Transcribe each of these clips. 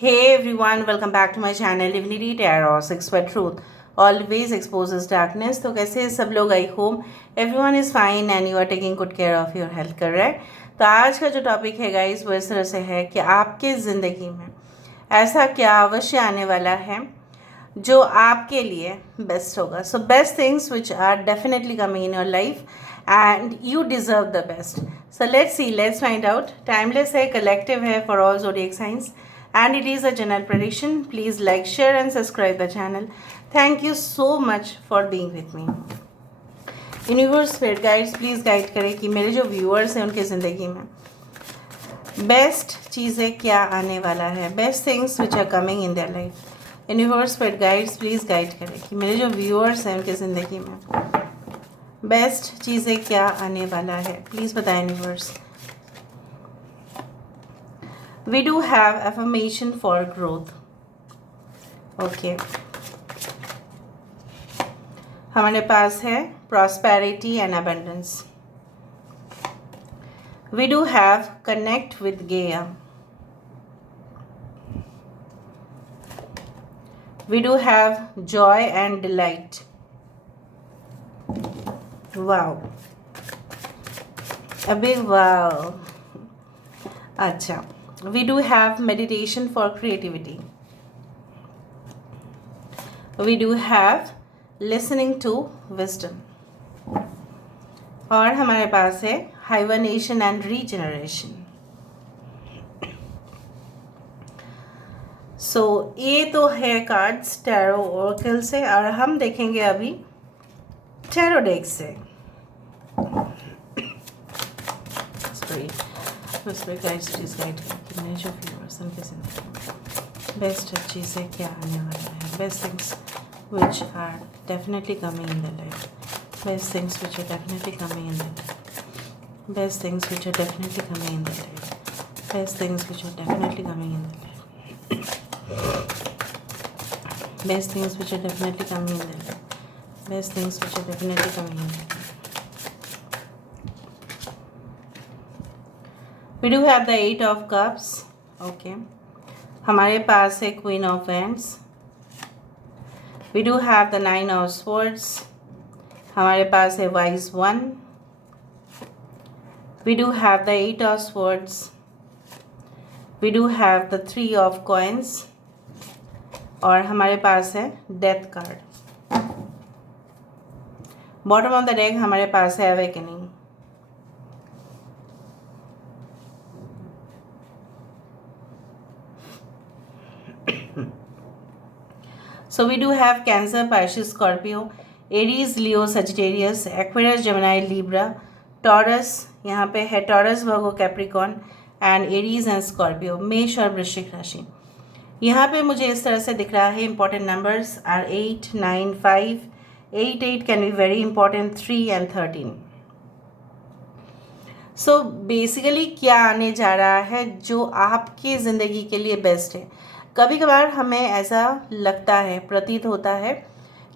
Hey everyone, welcome back to my channel Divinity Tarot 6 for Truth always exposes darkness। तो कैसे हैं सब लोग? I hope everyone is fine and you are taking good care of your health, correct. तो आज का जो topic है गाइस वो इस तरह से है कि आपके ज़िंदगी में ऐसा क्या अवश्य आने वाला है जो आपके लिए बेस्ट होगा। So best things which are definitely coming in your life and you deserve the best. So let's see, let's find out. Timeless है, कलेक्टिव है for all zodiac signs and it is a general prediction. Please like, share and subscribe the channel. Thank you so much for being with me. Universe spirit guides please guide करें कि मेरे जो viewers हैं उनकी ज़िंदगी में best चीज़ें क्या आने वाला है, best things which are coming in their life. Universe spirit guides please guide करें कि मेरे जो व्यूअर्स हैं उनकी ज़िंदगी में बेस्ट चीज़ें क्या आने वाला है, प्लीज़ बताएं universe. We do have affirmation for growth. Okay. हमारे पास है prosperity and abundance. We do have connect with Gaia. We do have joy and delight. Wow. A big wow. अच्छा. We do have meditation for creativity. We do have listening to wisdom. और हमारे पास है hibernation and regeneration. So ये तो है cards tarot Oracle से, और हम देखेंगे अभी टैरो डेक से। गाइड्स प्लीज गाइड करें कि मेरे जो व्यूअर्स उनके ज़िंदगी बेस्ट चीज़ें क्या आने वाला है, best things which are definitely coming in the life, best things which are definitely coming in the life, best things which are definitely coming in the life, best things which are definitely coming in the life, best things which are definitely coming in the life, best things which are definitely coming in the life. We do have the 8 of cups. Okay. हमारे पास है Queen of Wands. We do have the 9 of swords. हमारे पास है Wise One. We do have the 8 of swords. We do have the 3 of coins. और हमारे पास है Death card. Bottom of the deck हमारे पास है Awakening. So we do have Cancer, Pisces, Scorpio, Aries, Leo, Sagittarius, Aquarius, Gemini, Libra, Taurus, यहाँ पे है Taurus, Virgo, Capricorn and Aries and Scorpio, मेष और वृश्चिक राशि। यहाँ पे मुझे इस तरह से दिख रहा है important numbers are 8, 9, 5, 8 can be very important, 3 and 13. So basically क्या आने जा रहा है जो आपकी ज़िंदगी के लिए बेस्ट है। कभी कभार हमें ऐसा लगता है, प्रतीत होता है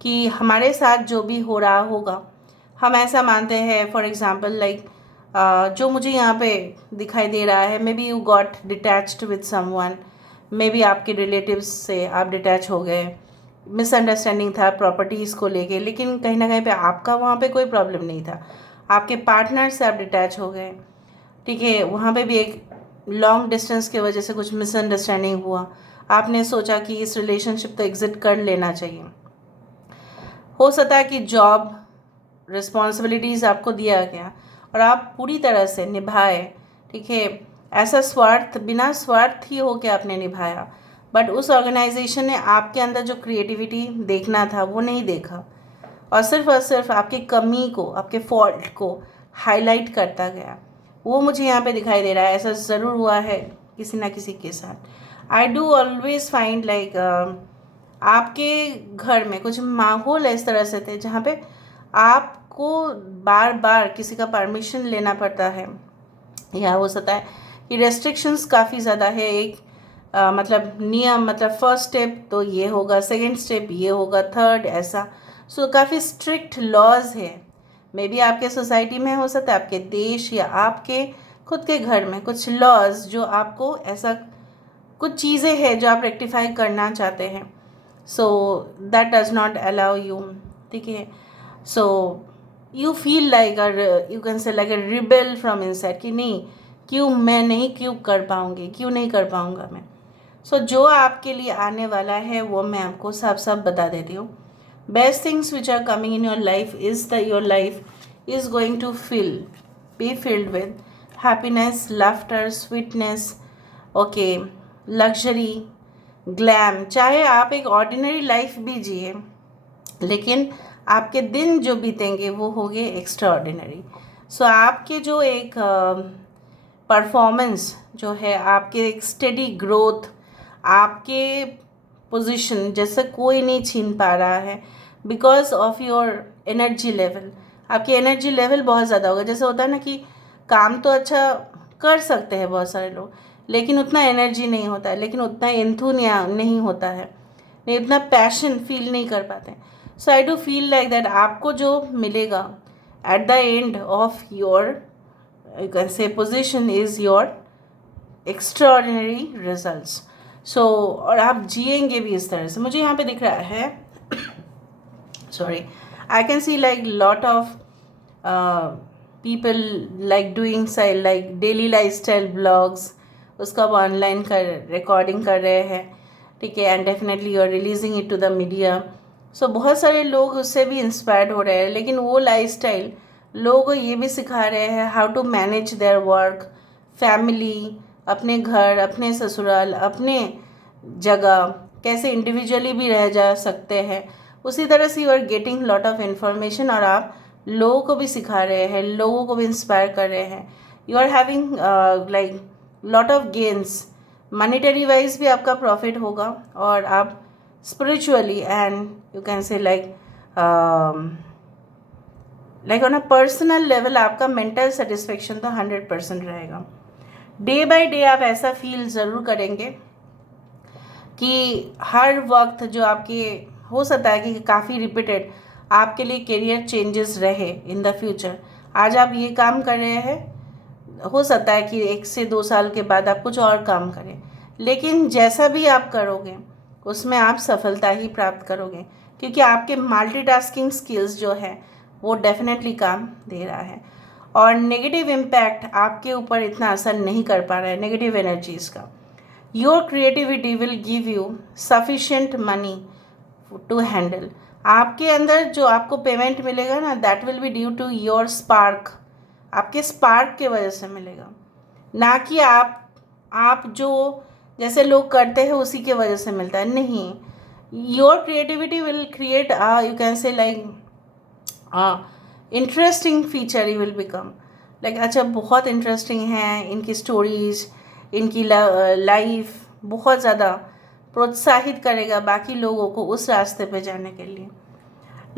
कि हमारे साथ जो भी हो रहा होगा हम ऐसा मानते हैं। फॉर एग्ज़ाम्पल लाइक जो मुझे यहाँ पे दिखाई दे रहा है, मे be you got detached with someone, may be आपके रिलेटिव्स से आप डिटैच हो गए, मिसअंडरस्टैंडिंग था प्रॉपर्टीज़ को लेके, लेकिन कहीं ना कहीं पे आपका वहाँ पे कोई प्रॉब्लम नहीं था, आपके पार्टनर से आप डिटैच हो गए, ठीक है। वहाँ पे भी एक लॉन्ग डिस्टेंस की वजह से कुछ मिसअंडरस्टैंडिंग हुआ, आपने सोचा कि इस रिलेशनशिप तो एग्ज़िट कर लेना चाहिए। हो सकता है कि जॉब रिस्पॉन्सिबिलिटीज़ आपको दिया गया और आप पूरी तरह से निभाए, ठीक है। ऐसा स्वार्थ, बिना स्वार्थ ही हो के आपने निभाया, बट उस ऑर्गेनाइजेशन ने आपके अंदर जो क्रिएटिविटी देखना था वो नहीं देखा और सिर्फ आपकी कमी को, आपके फॉल्ट को हाईलाइट करता गया। वो मुझे यहाँ पे दिखाई दे रहा है। ऐसा ज़रूर हुआ है किसी ना किसी के साथ। I do always find like आपके घर में कुछ माहौल इस तरह से थे जहाँ पे आपको बार बार किसी का परमिशन लेना पड़ता है, या हो सकता है कि रेस्ट्रिक्शंस काफ़ी ज़्यादा है। एक मतलब नियम, मतलब फर्स्ट स्टेप तो ये होगा, सेकंड स्टेप ये होगा, थर्ड ऐसा। सो काफ़ी स्ट्रिक्ट लॉज है। मे बी आपके सोसाइटी में, हो सकता है आपके देश या आपके खुद के घर में कुछ लॉज जो आपको ऐसा कुछ चीज़ें हैं जो आप रेक्टिफाई करना चाहते हैं, so that does not allow you, ठीक है। So you feel like you can say like a rebel from inside कि नहीं, क्यों मैं नहीं, क्यों कर पाऊँगी, क्यों नहीं कर पाऊँगा मैं। सो जो आपके लिए आने वाला है वो मैं आपको साफ साफ बता देती हूँ। Best things which are coming in your life is the your life is going to be filled with happiness, laughter, sweetness, okay, luxury, glam। चाहे आप एक ऑर्डिनरी लाइफ भी जिए, लेकिन आपके दिन जो बीतेंगे वो होंगे एक्स्ट्रा ऑर्डिनरी। सो आपके जो एक परफॉर्मेंस जो है, आपके एक स्टेडी ग्रोथ, आपके पोजीशन जैसे कोई नहीं छीन पा रहा है, because of your energy level. आपकी एनर्जी लेवल बहुत ज़्यादा होगा। जैसे होता है ना कि काम तो अच्छा कर सकते हैं बहुत सारे लोग, लेकिन उतना एनर्जी नहीं होता है, लेकिन उतना एंथुनिया नहीं होता है, नहीं उतना पैशन फील नहीं कर पाते। So I do feel like that आपको जो मिलेगा at the end of your you can say position is your extraordinary results. So और आप जिएंगे भी इस तरह से। मुझे यहाँ पे दिख रहा है sorry, I can see like lot of people like doing like daily lifestyle blogs, उसका वो ऑनलाइन कर रिकॉर्डिंग कर रहे हैं, ठीक है, and definitely you are releasing it to the media. So बहुत सारे लोग उससे भी इंस्पायर्ड हो रहे हैं, लेकिन वो लाइफस्टाइल लोगों को ये भी सिखा रहे हैं how to manage their work, family, अपने घर, अपने ससुराल, अपने जगह कैसे इंडिविजुअली भी रह जा सकते हैं। उसी तरह से you are getting lot of information और आप लोगों को भी सिखा रहे हैं, लोगों को भी इंस्पायर कर रहे हैं। You are having like lot of gains, monetary wise भी आपका प्रॉफिट होगा, और आप spiritually and you can say like on a personal level आपका मेंटल सेटिस्फेक्शन तो 100% रहेगा। डे बाय डे आप ऐसा फील ज़रूर करेंगे कि हर वक्त जो आपके हो सकता है कि काफ़ी रिपीटेड आपके लिए करियर चेंजेस रहे इन द फ्यूचर। आज आप ये काम कर रहे हैं, हो सकता है कि 1 से 2 साल के बाद आप कुछ और काम करें, लेकिन जैसा भी आप करोगे उसमें आप सफलता ही प्राप्त करोगे, क्योंकि आपके मल्टीटास्किंग स्किल्स जो है वो डेफिनेटली काम दे रहा है। और नेगेटिव इम्पैक्ट आपके ऊपर इतना असर नहीं कर पा रहा है नेगेटिव एनर्जीज़ का। Your creativity will give you sufficient money to handle. आपके अंदर जो आपको पेमेंट मिलेगा ना, that will be due to your spark. आपके स्पार्क के वजह से मिलेगा, ना कि आप जो जैसे लोग करते हैं उसी के वजह से मिलता है, नहीं। Your creativity will create you can say like interesting feature you will become like, अच्छा बहुत इंटरेस्टिंग है इनकी स्टोरीज, इनकी लाइफ बहुत ज़्यादा प्रोत्साहित करेगा बाकी लोगों को उस रास्ते पे जाने के लिए।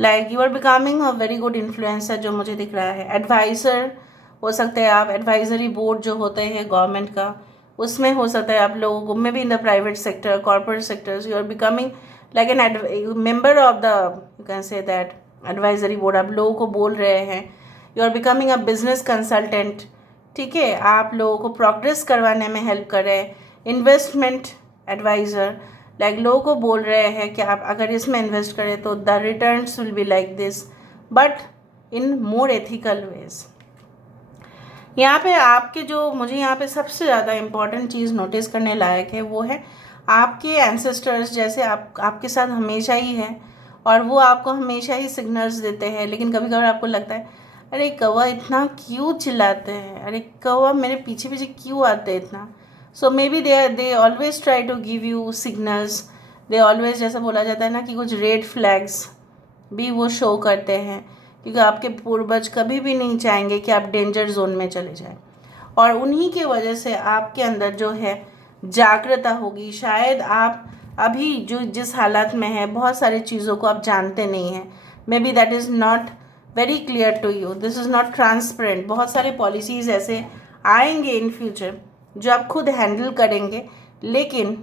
Like you are becoming a very good influencer जो मुझे दिख रहा है। एडवाइज़र हो सकते हैं आप, एडवाइजरी बोर्ड जो होते हैं गवर्नमेंट का, उसमें हो सकता है आप लोगों को, maybe in the private sector, corporate sectors, you are becoming like an member of the you can say that advisory board. आप लोगों को बोल रहे हैं, you are becoming a business consultant, ठीक है, आप लोगों को प्रोग्रेस करवाने में हेल्प कर रहे हैं। इन्वेस्टमेंट एडवाइज़र, लाइक लोगों को बोल रहे हैं कि आप अगर इसमें इन्वेस्ट करें तो the returns will be like this, but in more ethical ways. यहाँ पे आपके जो मुझे यहाँ पे सबसे ज़्यादा इम्पॉर्टेंट चीज़ नोटिस करने लायक है वो है आपके एंसेस्टर्स, जैसे आपके साथ हमेशा ही है और वो आपको हमेशा ही सिग्नल्स देते हैं। लेकिन कभी कभार आपको लगता है अरे कौवा इतना क्यों चिल्लाते हैं, अरे कौवा मेरे पीछे पीछे क्यों आते हैं इतना। So may be they always try to give you signals, they always, जैसा बोला जाता है ना कि कुछ रेड फ्लैग्स भी वो शो करते हैं, क्योंकि आपके पूर्वज कभी भी नहीं चाहेंगे कि आप डेंजर जोन में चले जाएं। और उन्हीं के वजह से आपके अंदर जो है जागृता होगी। शायद आप अभी जो जिस हालात में है बहुत सारी चीज़ों को आप जानते नहीं हैं, maybe that is not very clear to you, this is not transparent. बहुत सारे पॉलिसीज़ ऐसे आएंगे इन फ्यूचर जो आप खुद हैंडल करेंगे, लेकिन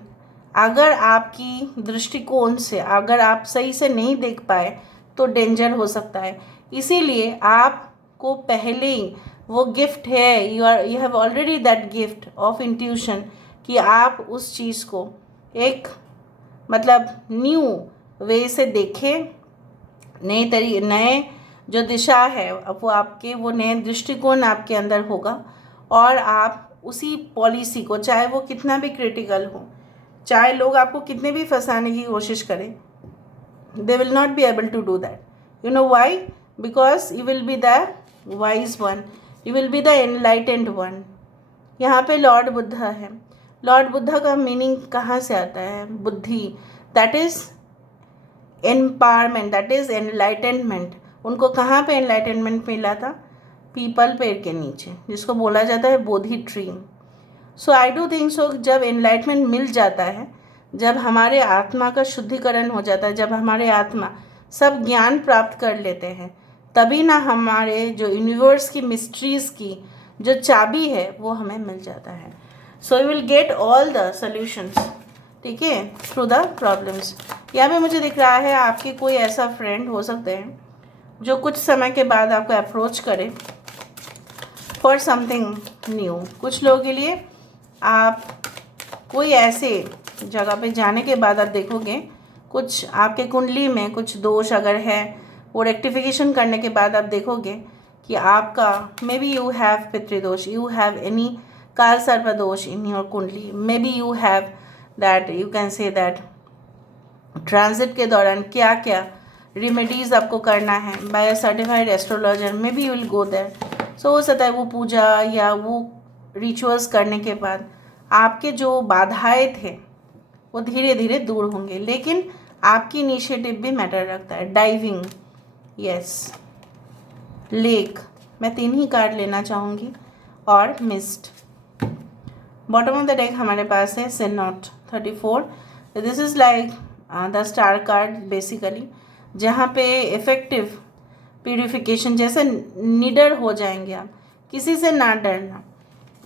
अगर आपकी दृष्टिकोण से अगर आप सही से नहीं देख पाए तो डेंजर हो सकता है। इसीलिए आपको पहले ही वो गिफ्ट है, you have already that gift of intuition कि आप उस चीज़ को एक मतलब न्यू वे से देखें, नए जो दिशा है अब वो आपके वो नए दृष्टिकोण आपके अंदर होगा, और आप उसी पॉलिसी को, चाहे वो कितना भी क्रिटिकल हो, चाहे लोग आपको कितने भी फंसाने की कोशिश करें, they will not be able to do that. You know why? Because you will be the wise one, you will be the enlightened one. यहाँ पे लॉर्ड बुद्धा है। लॉर्ड बुद्धा का मीनिंग कहाँ से आता है? बुद्धि, that is empowerment, that is enlightenment. उनको कहाँ पे एनलाइटनमेंट मिला था? पीपल पेड़ के नीचे, जिसको बोला जाता है Bodhi tree. So I do think so, जब एनलाइटमेंट मिल जाता है, जब हमारे आत्मा का शुद्धिकरण हो जाता है, जब हमारे आत्मा सब ज्ञान प्राप्त कर लेते हैं, तभी ना हमारे जो यूनिवर्स की मिस्ट्रीज़ की जो चाबी है वो हमें मिल जाता है। So you will get all the solutions, ठीक है, थ्रू द प्रॉब्लम्स। यहाँ पे मुझे दिख रहा है आपके कोई ऐसा फ्रेंड हो सकते हैं जो कुछ समय के बाद आपको अप्रोच करे फॉर समथिंग न्यू। कुछ लोगों के लिए आप कोई ऐसे जगह पे जाने के बाद आप देखोगे कुछ आपके कुंडली में कुछ दोष अगर है, वो रेक्टिफिकेशन करने के बाद आप देखोगे कि आपका मे बी यू हैव पितृदोष, यू हैव एनी काल सर्प दोष इन योर कुंडली, may be you have that, you can say that transit के दौरान क्या क्या रेमेडीज़ आपको करना है by a certified astrologer, may be you will go there. So हो सकता है वो पूजा या वो रिचुअल्स करने के बाद आपके जो बाधाएं थे वो धीरे धीरे दूर होंगे, लेकिन आपकी इनिशिएटिव भी मैटर रखता है। डाइविंग, यस, लेक, मैं 3 ही कार्ड लेना चाहूँगी, और mist. Bottom of the deck हमारे पास है सिनॉट 34। This is like the star card basically, जहाँ पे इफ़ेक्टिव प्यूरिफिकेशन, जैसे निडर हो जाएंगे आप, किसी से ना डरना।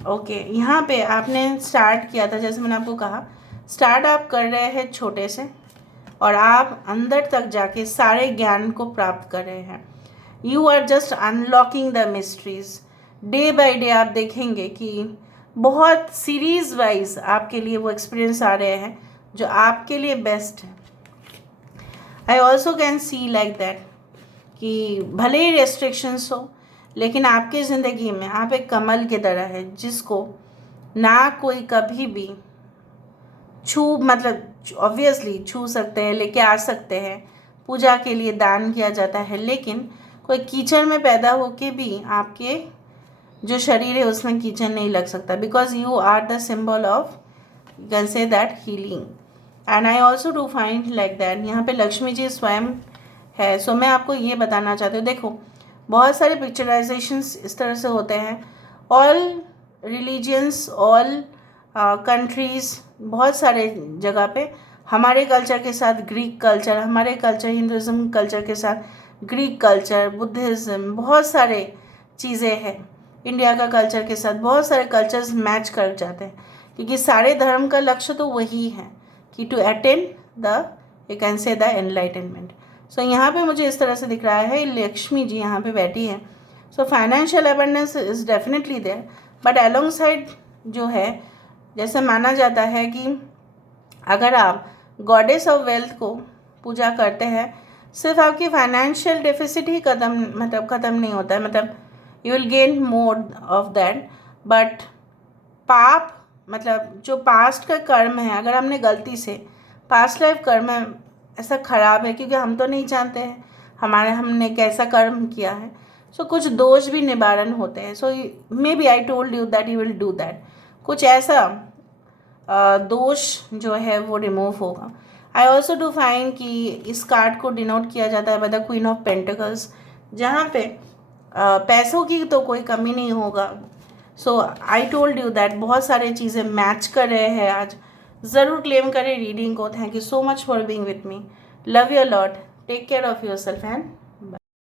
ओके, यहाँ पे आपने स्टार्ट किया था, जैसे मैंने आपको कहा, स्टार्ट आप कर रहे हैं छोटे से और आप अंदर तक जाके सारे ज्ञान को प्राप्त कर रहे हैं। You are just unlocking the mysteries. Day by day आप देखेंगे कि बहुत सीरीज वाइज आपके लिए वो एक्सपीरियंस आ रहे हैं जो आपके लिए बेस्ट है। I also can see like that कि भले ही रेस्ट्रिक्शंस हो, लेकिन आपकी ज़िंदगी में आप एक कमल की तरह है जिसको ना कोई कभी भी मतलब ऑब्वियसली छू सकते हैं, लेके आ सकते हैं, पूजा के लिए दान किया जाता है, लेकिन कोई कीचड़ में पैदा होके भी आपके जो शरीर है उसमें कीचड़ नहीं लग सकता, because you are the symbol of, you can say that, healing. And I also do find like that यहाँ पे लक्ष्मी जी स्वयं है। सो मैं आपको ये बताना चाहती हूँ, देखो बहुत सारे पिक्चराइजेशंस इस तरह से होते हैं। ऑल रिलीजियंस, ऑल कंट्रीज़, बहुत सारे जगह पे हमारे कल्चर के साथ ग्रीक कल्चर, हमारे कल्चर हिंदुज़म कल्चर के साथ ग्रीक कल्चर, बुद्धिज़्म, बहुत सारे चीज़ें हैं। इंडिया का कल्चर के साथ बहुत सारे कल्चर्स मैच कर जाते हैं, क्योंकि सारे धर्म का लक्ष्य तो वही है कि to attain the, you can say the enlightenment. So यहाँ पे मुझे इस तरह से दिख रहा है लक्ष्मी जी यहाँ पे बैठी है। So financial abundance is definitely there, but alongside जो है, जैसे माना जाता है कि अगर आप गॉडेस ऑफ वेल्थ को पूजा करते हैं, सिर्फ आपकी फाइनेंशियल डेफिसिट ही ख़त्म नहीं होता है, मतलब you will gain more of that, but पाप मतलब जो पास्ट का कर्म है, अगर हमने गलती से पास्ट लाइफ कर्म ऐसा ख़राब है, क्योंकि हम तो नहीं जानते हैं हमने कैसा कर्म किया है, सो कुछ दोष भी निवारण होते हैं। So may be I told you that you will do that, कुछ ऐसा दोष जो है वो रिमूव होगा। आई ऑल्सो डू फाइंड कि इस कार्ड को डिनोट किया जाता है by the queen of pentacles, जहाँ पे पैसों की तो कोई कमी नहीं होगा। सो आई टोल्ड यू दैट बहुत सारे चीज़ें मैच कर रहे हैं आज। ज़रूर क्लेम करें रीडिंग को। Thank you so much for being with me. Love you lot. Take care of yourself and